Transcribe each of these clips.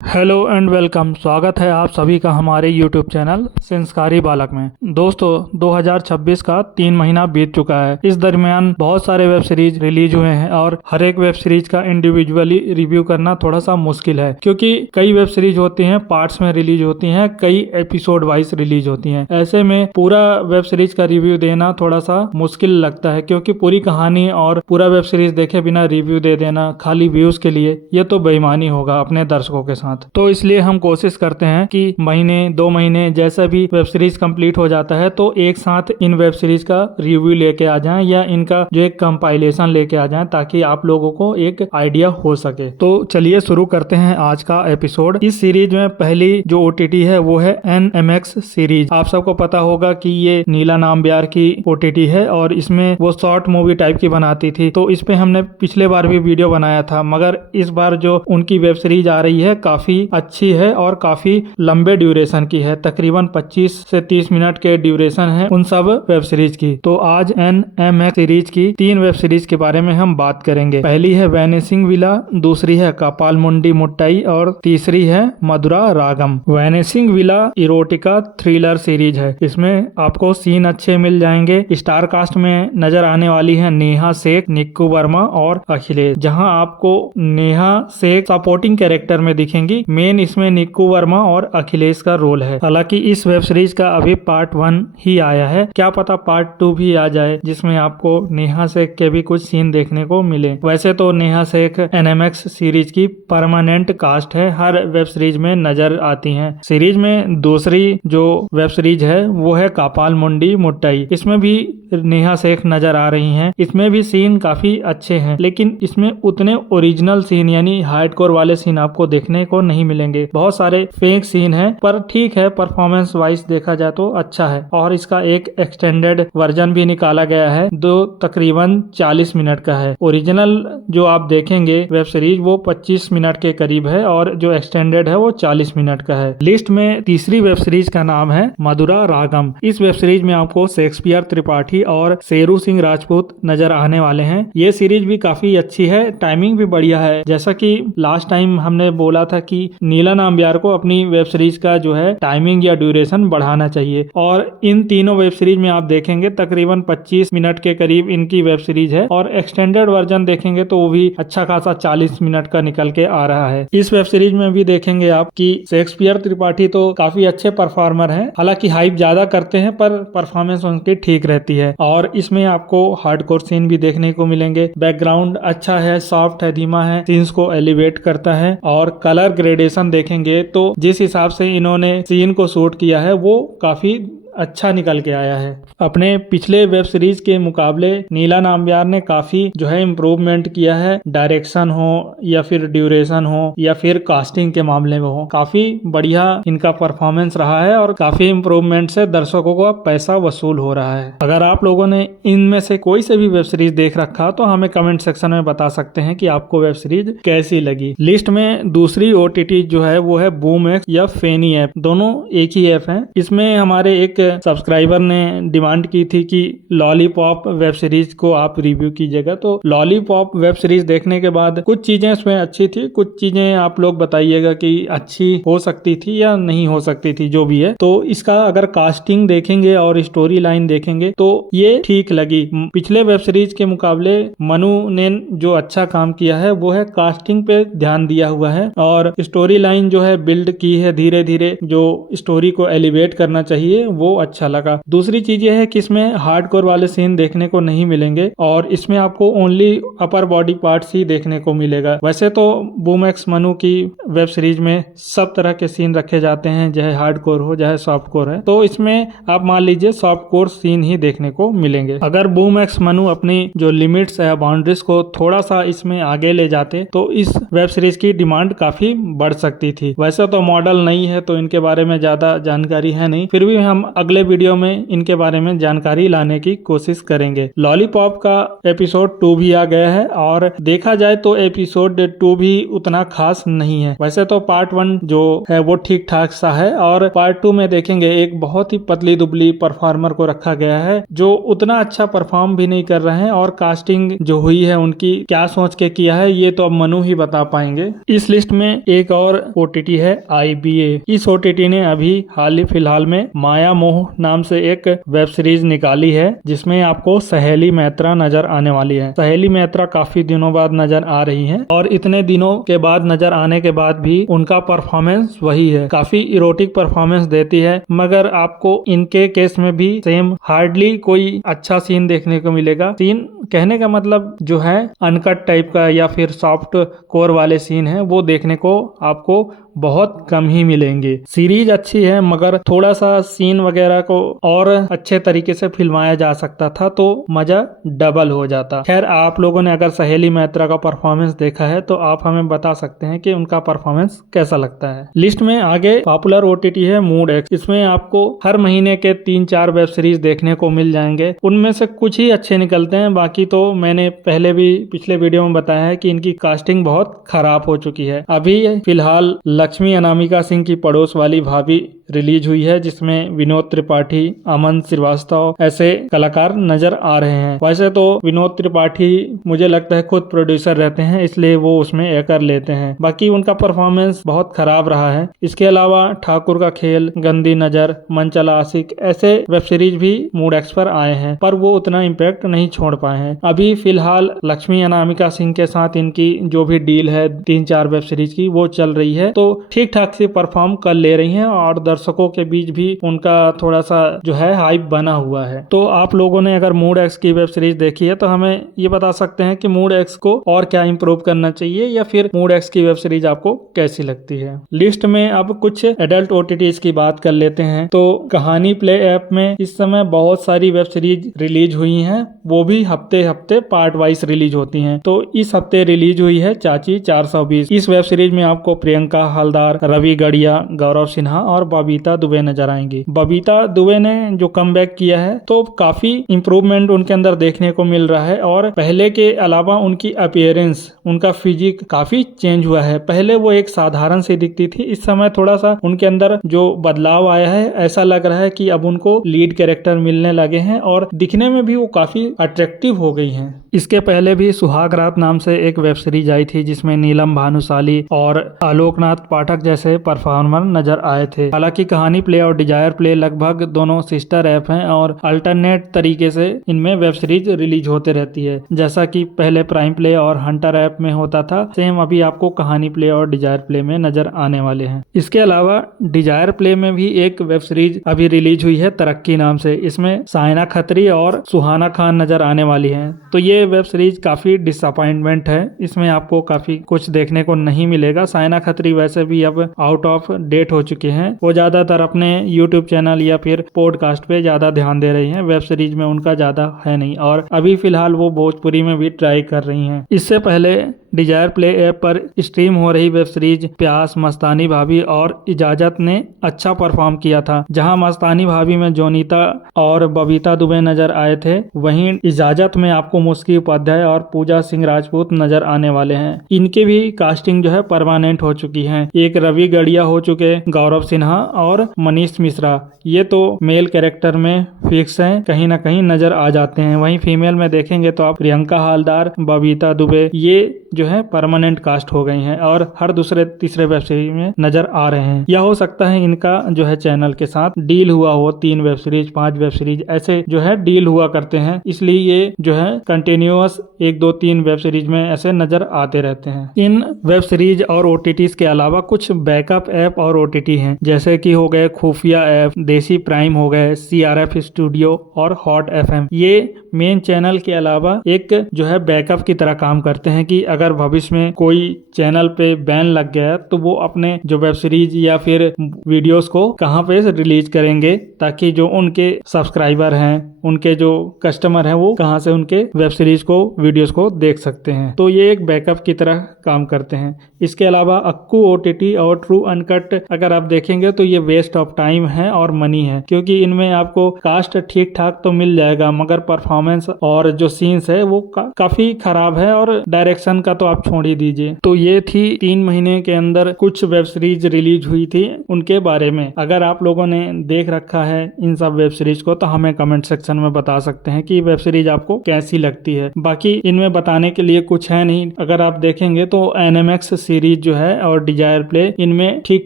Hello and welcome. स्वागत है आप सभी का हमारे YouTube चैनल संस्कारी बालक में। दोस्तों 2026 का 3 महीना बीत चुका है। इस दरमियान बहुत सारे वेब सीरीज रिलीज हुए हैं और हर एक वेब सीरीज का इंडिविजुअली रिव्यू करना थोड़ा सा मुश्किल है, क्योंकि कई वेब सीरीज होती हैं पार्ट्स में रिलीज होती हैं, कई एपिसोड वाइज रिलीज होती हैं। ऐसे में पूरा वेब सीरीज का रिव्यू देना थोड़ा सा मुश्किल लगता है, क्योंकि पूरी कहानी और पूरा वेब सीरीज देखे बिना रिव्यू दे देना खाली व्यूज के लिए, ये तो बेईमानी होगा अपने दर्शकों के साथ। तो इसलिए हम कोशिश करते हैं कि महीने 2 महीने जैसा भी वेब सीरीज कंप्लीट हो जाता है तो एक साथ इन वेब सीरीज का रिव्यू लेके आ जाएं या इनका जो एक कंपाइलेशन लेके आ जाएं, ताकि आप लोगों को एक आइडिया हो सके। तो चलिए शुरू करते हैं आज का एपिसोड। इस सीरीज में पहली जो OTT है वो है NMX सीरीज। आप सबको पता होगा कि ये नीला नाम्बियार की OTT है और इसमें वो शॉर्ट मूवी टाइप की बनाती थी। तो इस पे हमने पिछले बार भी वीडियो बनाया था, मगर इस बार जो उनकी वेब सीरीज आ रही है काफी अच्छी है और काफी लंबे ड्यूरेशन की है। तकरीबन 25 से 30 मिनट के ड्यूरेशन है उन सब वेब सीरीज की। तो आज NMX सीरीज की 3 वेब सीरीज के बारे में हम बात करेंगे। पहली है वैनिशिंग विला, दूसरी है कपालमुंडी मुट्टाई और तीसरी है Madhura Raagam. Vanishing villa erotica thriller series है। इसमें आपको सीन अच्छे मिल जाएंगे। स्टार कास्ट में नजर आने वाली है नेहा शेख, निक्कू वर्मा और अखिलेश। जहां आपको नेहा शेख सपोर्टिंग कैरेक्टर में दिखेंगी। मेन इसमें निक्कू वर्मा और अखिलेश का रोल है। हालांकि इस वेब सीरीज का अभी पार्ट 1 ही आया है, क्या पता पार्ट 2 भी आ जाए जिसमें आपको नेहा शेख के भी कुछ सीन देखने को मिले। वैसे तो नेहा शेख NMX सीरीज की परमानेंट कास्ट है, हर वेब सीरीज में नजर आती हैं। सीरीज में दूसरी जो वेब सीरीज है वो है कपालमुंडी मुट्टाई। इसमें भी नेहा शेख नजर आ रही हैं। इसमें भी सीन काफी अच्छे हैं, लेकिन इसमें उतने ओरिजिनल सीन यानी हार्डकोर वाले सीन आपको देखने को नहीं मिलेंगे। बहुत सारे फेक सीन हैं, पर ठीक है, परफॉर्मेंस वाइज देखा जाए तो अच्छा है। और इसका एक एक्सटेंडेड वर्जन भी निकाला गया है, जो तकरीबन 40 मिनट का है। ओरिजिनल जो आप देखेंगे वेब सीरीज वो 25 मिनट के करीब है और जो एक्सटेंडेड है वो 40 मिनट का है। लिस्ट में तीसरी वेब सीरीज का नाम है मधुरा रागम। इस वेब सीरीज में आपको शेक्सपियर त्रिपाठी और शेरू सिंह राजपूत नजर आने वाले हैं। ये सीरीज भी काफी अच्छी है, टाइमिंग भी बढ़िया है। जैसा कि लास्ट टाइम हमने बोला था कि नीला नाम्बियार को अपनी वेब सीरीज का जो है टाइमिंग या ड्यूरेशन बढ़ाना चाहिए, और इन तीनों वेब सीरीज में आप देखेंगे तकरीबन 25 मिनट के करीब इनकी वेब सीरीज है, और एक्सटेंडेड वर्जन देखेंगे तो वो भी अच्छा खासा 40 मिनट का निकल के आ रहा है। इस वेब सीरीज में भी देखेंगे आप कि शेक्सपियर त्रिपाठी तो काफी अच्छे परफॉर्मर हैं, हालांकि हाइप ज्यादा करते हैं पर परफॉर्मेंस उनकी ठीक रहती है। और इसमें आपको हार्डकोर सीन भी देखने को मिलेंगे। बैकग्राउंड अच्छा है, सॉफ्ट है, धीमा है, सीन्स को एलिवेट करता है। और कलर ग्रेडेशन देखेंगे तो जिस हिसाब से इन्होंने सीन को शूट किया है वो काफी अच्छा निकल के आया है। अपने पिछले वेब सीरीज के मुकाबले नीला नाम्बियार ने काफी जो है इम्प्रूवमेंट किया है। डायरेक्शन हो या फिर ड्यूरेशन हो या फिर कास्टिंग के मामले में हो, काफी बढ़िया इनका परफॉर्मेंस रहा है और काफी इम्प्रूवमेंट से दर्शकों को पैसा वसूल हो रहा है। अगर आप लोगों ने इनमें से कोई से भी वेब सीरीज देख रखा तो हमें कमेंट सेक्शन में बता सकते हैं कि आपको वेब सीरीज कैसी लगी। लिस्ट में दूसरी OTT जो है वो है बूमएक्स या फेनी ऐप। दोनों एक ही ऐप है। इसमें हमारे एक सब्सक्राइबर ने डिमांड की थी कि लॉलीपॉप वेब सीरीज को आप रिव्यू कीजिएगा। तो लॉलीपॉप वेब सीरीज देखने के बाद कुछ चीजें इसमें अच्छी थी, कुछ चीजें आप लोग बताइएगा कि अच्छी हो सकती थी या नहीं हो सकती थी, जो भी है। तो इसका अगर कास्टिंग देखेंगे और स्टोरी लाइन देखेंगे तो ये ठीक लगी। पिछले वेब सीरीज के मुकाबले मनु ने जो अच्छा काम किया है वो है कास्टिंग पे ध्यान दिया हुआ है, और स्टोरी लाइन जो है बिल्ड की है धीरे धीरे, जो स्टोरी को एलिवेट करना चाहिए वो अच्छा लगा। दूसरी चीज ये है कि इसमें हार्डकोर वाले सीन देखने को नहीं मिलेंगे और इसमें आपको ओनली अपर बॉडी पार्ट्स ही देखने को मिलेगा। वैसे तो बूमएक्स मनु की वेब सीरीज में सब तरह के सीन रखे जाते हैं, चाहे हार्डकोर हो चाहे सॉफ्टकोर है, तो इसमें आप मान लीजिए सॉफ्टकोर सीन ही देखने को मिलेंगे। अगर बूमएक्स मनु अपनी जो लिमिट्स है बाउंड्रीज को थोड़ा सा इसमें आगे ले जाते तो इस वेब सीरीज की डिमांड काफी बढ़ सकती थी। वैसे तो मॉडल नहीं है तो इनके बारे में ज्यादा जानकारी है नहीं, फिर भी हम अगले वीडियो में इनके बारे में जानकारी लाने की कोशिश करेंगे। लॉलीपॉप का एपिसोड 2 भी आ गया है और देखा जाए तो एपिसोड 2 भी उतना खास नहीं है। वैसे तो पार्ट 1 जो है वो ठीक ठाक सा है और पार्ट 2 में देखेंगे एक बहुत ही पतली दुबली परफॉर्मर को रखा गया है जो उतना अच्छा परफॉर्म भी नहीं कर रहे हैं, और कास्टिंग जो हुई है उनकी क्या सोच के किया है ये तो अब मनु ही बता पाएंगे। इस लिस्ट में एक और OTT है IBA। इस OTT ने अभी हाल ही फिलहाल में माया मोह नाम से एक वेब सीरीज निकाली है जिसमें आपको सहेली मैत्रा नजर आने वाली है। सहेली मैत्रा काफी दिनों बाद नजर आ रही है और इतने दिनों के बाद नजर आने के बाद भी उनका परफॉर्मेंस वही है, काफी इरोटिक परफॉर्मेंस देती है, मगर आपको इनके केस में भी सेम हार्डली कोई अच्छा सीन देखने को मिलेगा। सीन कहने का मतलब जो है अनकट टाइप का या फिर सॉफ्ट कोर वाले सीन है वो देखने को आपको बहुत कम ही मिलेंगे। सीरीज अच्छी है मगर थोड़ा सा सीन वगैरह को और अच्छे तरीके से फिल्माया जा सकता था तो मजा डबल हो जाता। खैर, आप लोगों ने अगर सहेली मैत्रा का परफॉर्मेंस देखा है तो आप हमें बता सकते हैं कि उनका परफॉर्मेंस कैसा लगता है। लिस्ट में आगे पॉपुलर OTT है मूड एक्स। इसमें आपको हर महीने के 3-4 वेब सीरीज देखने को मिल जाएंगे। उनमें से कुछ ही अच्छे निकलते हैं, बाकी तो मैंने पहले भी पिछले वीडियो में बताया है कि इनकी कास्टिंग बहुत खराब हो चुकी है। अभी फिलहाल लक्ष्मी अनामिका सिंह की पड़ोस वाली भाभी रिलीज हुई है जिसमें विनोद त्रिपाठी, अमन श्रीवास्तव ऐसे कलाकार नजर आ रहे हैं। वैसे तो विनोद त्रिपाठी मुझे लगता है खुद प्रोड्यूसर रहते हैं इसलिए वो उसमें कर लेते हैं, बाकी उनका परफॉर्मेंस बहुत खराब रहा है। इसके अलावा ठाकुर का खेल, गंदी नजर, मनचला आशिक ऐसे वेब सीरीज भी मूड एक्स पर आए हैं पर वो उतना इम्पैक्ट नहीं छोड़ पाए हैं। अभी फिलहाल लक्ष्मी अनामिका सिंह के साथ इनकी जो भी डील है 3-4 वेब सीरीज की वो चल रही है तो ठीक ठाक से परफॉर्म कर ले रही हैं और दर्शकों के बीच भी उनका थोड़ा सा जो है हाइप बना हुआ है। तो आप लोगों ने अगर मूड एक्स की वेब सीरीज देखी है तो हमें ये बता सकते हैं कि मूड एक्स को और क्या इंप्रूव करना चाहिए या फिर मूड एक्स की वेब सीरीज आपको कैसी लगती है। लिस्ट में अब कुछ एडल्ट OTTs की बात कर लेते हैं तो कहानी प्ले ऐप में इस समय बहुत सारी वेब सीरीज रिलीज हुई हैं, वो भी हफ्ते हफ्ते पार्ट वाइज रिलीज होती हैं। तो इस हफ्ते रिलीज हुई है चाची 420। इस वेब सीरीज में आपको प्रियंका हलदार, रवि गढ़िया, गौरव सिन्हा और बबीता दुबे नजर आएंगी। बबीता दुबे ने जो कमबैक किया है तो काफी इंप्रूवमेंट उनके अंदर देखने को मिल रहा है और पहले के अलावा उनकी अपीयरेंस, उनका फिजिक काफी चेंज हुआ है। पहले वो एक साधारण सी दिखती थी, इस समय थोड़ा सा उनके अंदर जो बदलाव आया है ऐसा लग रहा है कि अब उनको लीड कैरेक्टर मिलने लगे हैं और दिखने में भी वो काफी अट्रैक्टिव हो गई हैं। इसके पहले भी सुहाग रात नाम से एक वेब सीरीज आई थी जिसमें नीलम भानुशाली और आलोकनाथ पाठक जैसे परफॉर्मर नजर आए थे। हालांकि कहानी प्ले और डिजायर प्ले लगभग दोनों सिस्टर ऐप हैं और अल्टरनेट तरीके से इनमें वेब सीरीज रिलीज होते रहती है। जैसा कि पहले प्राइम प्ले और हंटर ऐप में होता था, सेम अभी आपको कहानी प्ले और डिजायर प्ले में नजर आने वाले हैं। इसके अलावा डिजायर प्ले में भी एक वेब सीरीज अभी रिलीज हुई है तरक्की नाम से। इसमें साइना खत्री और सुहाना खान नजर आने वाली है। तो ये वेब सीरीज काफी डिसअपॉइंटमेंट है, इसमें आपको काफी कुछ देखने को नहीं मिलेगा। साइना खत्री वैसे भी अब आउट ऑफ डेट हो चुके हैं, वो ज्यादातर अपने यूट्यूब चैनल या फिर पॉडकास्ट पे ज्यादा ध्यान दे रही हैं, वेब सीरीज में उनका ज्यादा है नहीं और अभी फिलहाल वो भोजपुरी में भी ट्राई कर रही हैं। इससे पहले डिजायर प्ले ऐप पर स्ट्रीम हो रही वेब सीरीज प्यास, मस्तानी भाभी और इजाजत ने अच्छा परफॉर्म किया था। जहां मस्तानी भाभी में जोनीता और बबीता दुबे नजर आए थे, वहीं इजाजत में आपको मुस्की उपाध्याय और पूजा सिंह राजपूत नजर आने वाले हैं। इनकी भी कास्टिंग जो है परमानेंट हो चुकी है। एक रवि गढ़िया हो चुके, गौरव सिन्हा और मनीष मिश्रा ये तो मेल कैरेक्टर में फिक्स हैं, कहीं ना कहीं नजर आ जाते हैं। वहीं फीमेल में देखेंगे तो आप प्रियंका हलदार, बबीता दुबे ये जो है परमानेंट कास्ट हो गई हैं और हर दूसरे तीसरे वेब सीरीज में नजर आ रहे हैं। या हो सकता है इनका जो है चैनल के साथ डील हुआ हो, 3 वेब सीरीज 5 वेब सीरीज ऐसे जो है डील हुआ करते हैं, इसलिए ये जो है कंटिन्यूअस 1 2 3 वेब सीरीज में ऐसे नजर आते रहते हैं। इन वेब सीरीज और OTTs के अलावा कुछ बैकअप ऐप और OTT हैं, जैसे कि हो गए खुफिया ऐप, देसी प्राइम हो गए, CRF स्टूडियो और हॉट FM। ये मेन चैनल के अलावा एक जो है बैकअप की तरह काम करते हैं कि अगर भविष्य में कोई चैनल पे बैन लग गया तो वो अपने जो वेब सीरीज या फिर वीडियोस को कहाँ पे रिलीज करेंगे, ताकि जो उनके सब्सक्राइबर हैं, उनके जो कस्टमर हैं, वो कहाँ से उनके वेब सीरीज को, वीडियोस को देख सकते हैं। तो ये एक बैकअप की तरह काम करते हैं। इसके अलावा अक्कू OTT और ट्रू अनकट अगर आप देखेंगे तो ये वेस्ट ऑफ टाइम है और मनी है, क्योंकि इनमें आपको कास्ट ठीक ठाक तो मिल जाएगा, मगर परफॉर्मेंस और जो सीन्स है वो काफी खराब है, और डायरेक्शन का तो आप छोड़ ही दीजिए। तो ये थी 3 महीने के अंदर कुछ वेब सीरीज रिलीज हुई थी, उनके बारे में। अगर आप लोगों ने देख रखा है इन सब वेब सीरीज को तो हमें कमेंट सेक्शन में बता सकते हैं कि वेब सीरीज आपको कैसी लगती है। बाकी इनमें बताने के लिए कुछ है नहीं। अगर आप देखेंगे तो एनिमैक्स सीरीज जो है और डिजायर प्ले, इनमें ठीक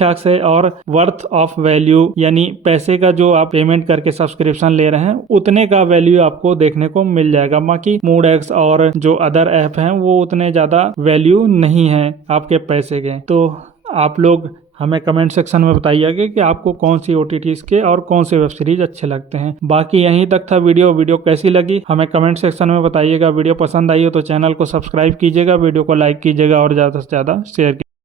ठाक से और वर्थ ऑफ वैल्यू, यानी पैसे का जो आप पेमेंट करके सब्सक्रिप्शन ले रहे हैं उतने का वैल्यू आपको देखने को मिल जाएगा। बाकी मूड एक्स और जो अदर ऐप हैं वो उतने ज्यादा वैल्यू नहीं है आपके पैसे के। तो आप लोग हमें कमेंट सेक्शन में बताइएगा कि आपको कौन सी OTTs के और कौन से वेब सीरीज अच्छे लगते हैं। बाकी यहीं तक था वीडियो कैसी लगी हमें कमेंट सेक्शन में बताइएगा। वीडियो पसंद आई हो तो चैनल को सब्सक्राइब कीजिएगा, वीडियो को लाइक कीजिएगा और ज़्यादा से ज़्यादा शेयर कीजिएगा।